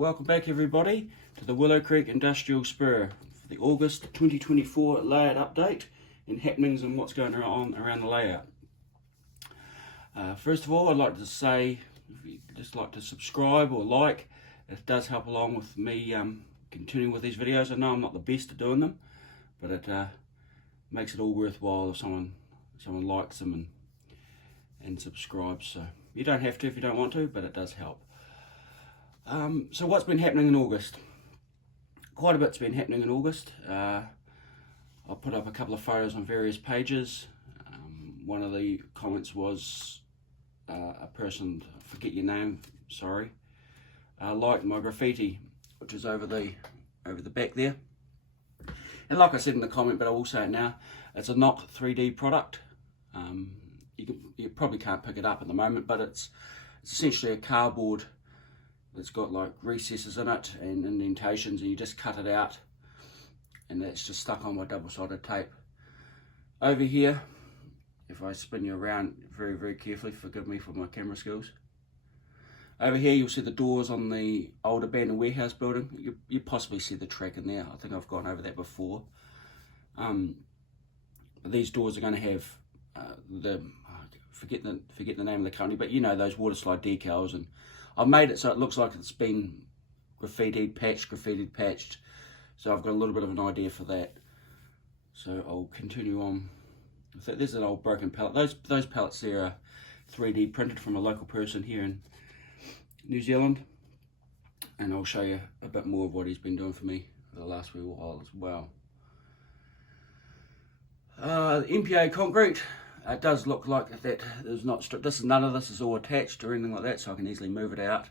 Welcome back everybody to the Willow Creek Industrial Spur for the August 2024 layout update and happenings and what's going on around the layout. First of all, I'd like to say, if you'd just like to subscribe or like, it does help along with me continuing with these videos. I know I'm not the best at doing them, but it makes it all worthwhile if someone likes them and subscribes. So you don't have to if you don't want to, but it does help. So what's been happening in August? Quite a bit's been happening in August. I'll put up a couple of photos on various pages. One of the comments was a person, I forget your name, sorry, liked my graffiti, which is over the back there. And like I said in the comment, but I will say it now, it's a knock 3D product. You probably can't pick it up at the moment, but it's essentially a cardboard that's got like recesses in it and indentations, and you just cut it out and that's just stuck on my double-sided tape. Over here, if I spin you around very carefully, forgive me for my camera skills. Over here you'll see the doors on the old abandoned warehouse building. You possibly see the track in there. I think I've gone over that before. These doors are going to have forget the name of the company, but you know, those water slide decals, and I've made it so it looks like it's been graffitied, patched, so I've got a little bit of an idea for that. So I'll continue on. There's an old broken pallet. Those pallets there are 3D printed from a local person here in New Zealand, and I'll show you a bit more of what he's been doing for me for the last wee while as well. MPA concrete. It does look like that there's not none of this is all attached or anything like that, so I can easily move it out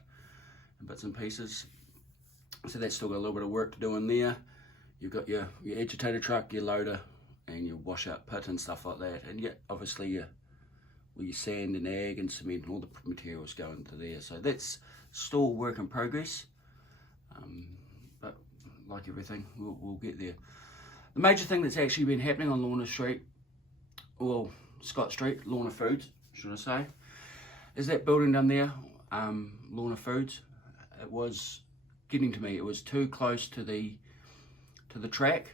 in bits and pieces. So that's still got a little bit of work to do in there. You've got your agitator truck, your loader, and your washout pit and stuff like that. And yet, obviously, your sand and ag and cement and all the materials go into there. So that's still work in progress. But like everything, we'll get there. The major thing that's actually been happening on Lorna Street, well, Scott Street, Lorna Foods, should I say, is that building down there, Lorna Foods. It was getting to me. It was too close to the track.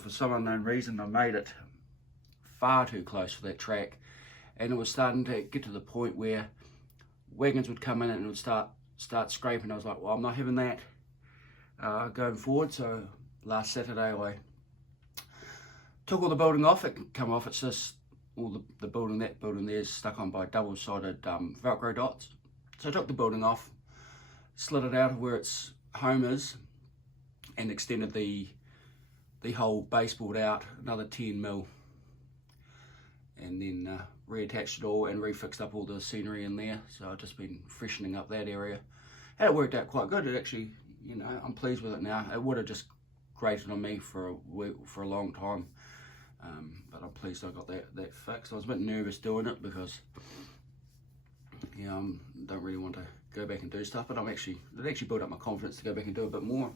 For some unknown reason, I made it far too close for that track, and it was starting to get to the point where wagons would come in and it would start scraping. I was like, well, I'm not having that going forward. So last Saturday, I took all the building off. It can come off. It's just all the building, that building there is stuck on by double-sided Velcro dots. So I took the building off, slid it out of where its home is, and extended the whole baseboard out another 10mm, and then reattached it all and refixed up all the scenery in there. So I've just been freshening up that area, and it worked out quite good. It actually, you know, I'm pleased with it now. It would have just grated on me for a long time, but I'm pleased I got that fixed. I was a bit nervous doing it because, you know, I don't really want to go back and do stuff, but it actually built up my confidence to go back and do a bit more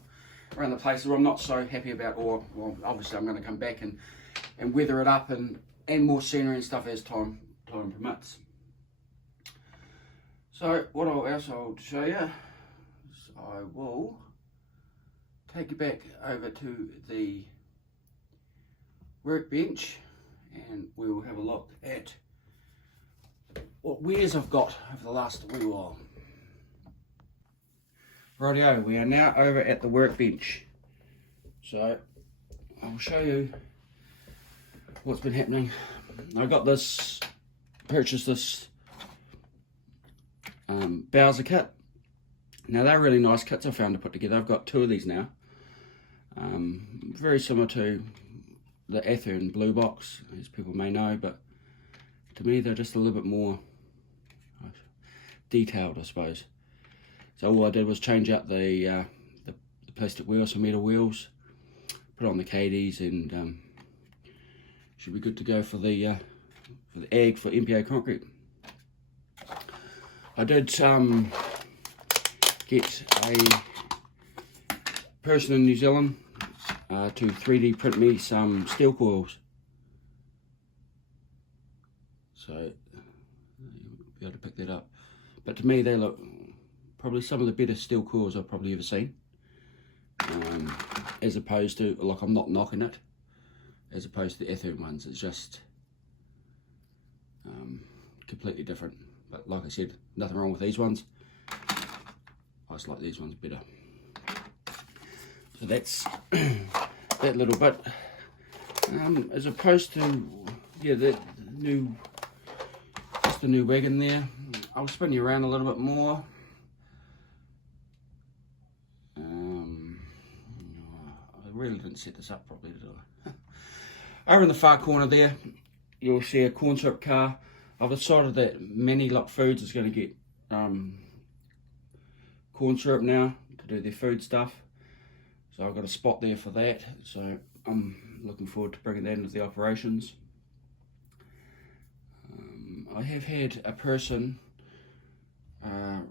around the places where I'm not so happy about, or well, obviously I'm going to come back and weather it up and more scenery and stuff as time permits. So what else I'll show you is I will take you back over to the workbench and we will have a look at what wares I've got over the last wee while. Rightio, we are now over at the workbench. So I'll show you what's been happening. I purchased this Bowser kit. Now they're really nice kits I found to put together. I've got two of these now. Very similar to the Athearn blue box, as people may know, but to me they're just a little bit more detailed, I suppose. So all I did was change out the plastic wheels for metal wheels, put on the KDs, and should be good to go for the ag for MPA concrete. I did get a person in New Zealand to 3D print me some steel coils. So you'll be able to pick that up. But to me they look probably some of the better steel coils I've probably ever seen. As opposed to, like, I'm not knocking it, as opposed to the Ethereum ones. It's just completely different. But like I said, nothing wrong with these ones. I just like these ones better. So that's that little bit. As opposed to, yeah, that new, just the new wagon there. I'll spin you around a little bit more. I really didn't set this up properly, did I? Over in the far corner there, you'll see a corn syrup car. I've decided that Many Lot Foods is going to get corn syrup now to do their food stuff. So I've got a spot there for that. So I'm looking forward to bringing that into the operations. I have had a person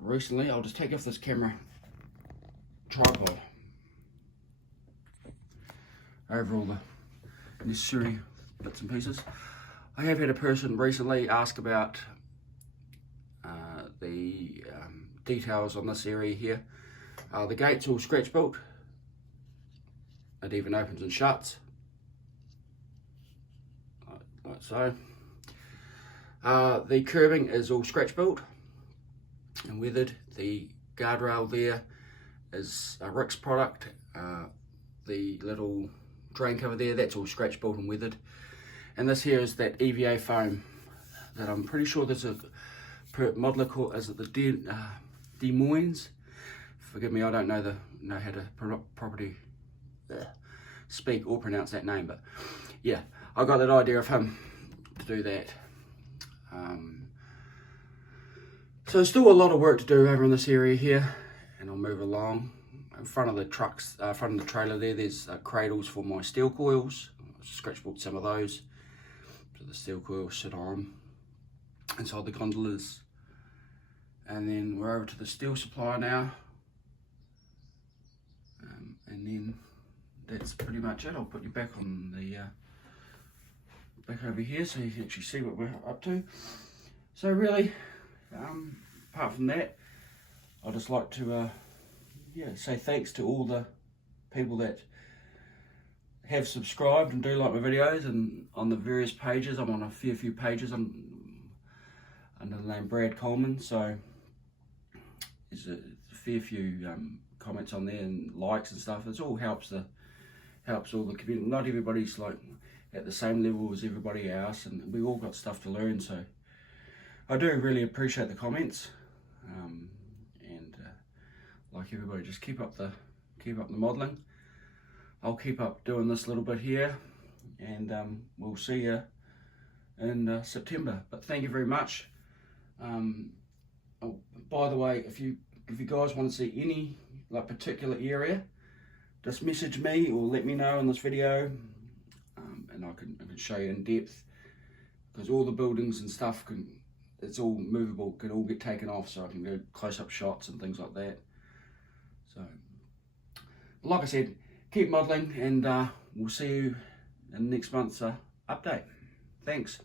recently, I'll just take off this camera tripod over all the necessary bits and pieces. I have had a person recently ask about the details on this area here. The gate's all scratch built. It even opens and shuts, like so. The curbing is all scratch built and weathered. The guardrail there is a Rick's product. The little drain cover there, that's all scratch built and weathered. And this here is that EVA foam that I'm pretty sure there's a modeler called, is it the Des Moines? Forgive me, I don't know how to properly speak or pronounce that name, but yeah, I got that idea of him to do that. So still a lot of work to do over in this area here, and I'll move along. In front of the trucks, front of the trailer there's cradles for my steel coils. I scratch built some of those, so the steel coils sit on inside the gondolas. And then we're over to the steel supply now, and then that's pretty much it. I'll put you back on the back over here so you can actually see what we're up to. So really, apart from that, I'd just like to say thanks to all the people that have subscribed and do like my videos, and on the various pages. I'm on a fair few pages. I'm under the name Brad Coleman, so there's a fair few comments on there and likes and stuff. It all helps all the community. Not everybody's like at the same level as everybody else, and we all got stuff to learn. So I do really appreciate the comments, and like everybody, just keep up the modelling. I'll keep up doing this little bit here, and we'll see you in September. But thank you very much. Oh, by the way, if you guys want to see any like particular area, just message me or let me know in this video, and I can show you in depth, because all the buildings and stuff it's all movable, can all get taken off, so I can do close-up shots and things like that. So, like I said, keep modelling, and we'll see you in next month's update. Thanks.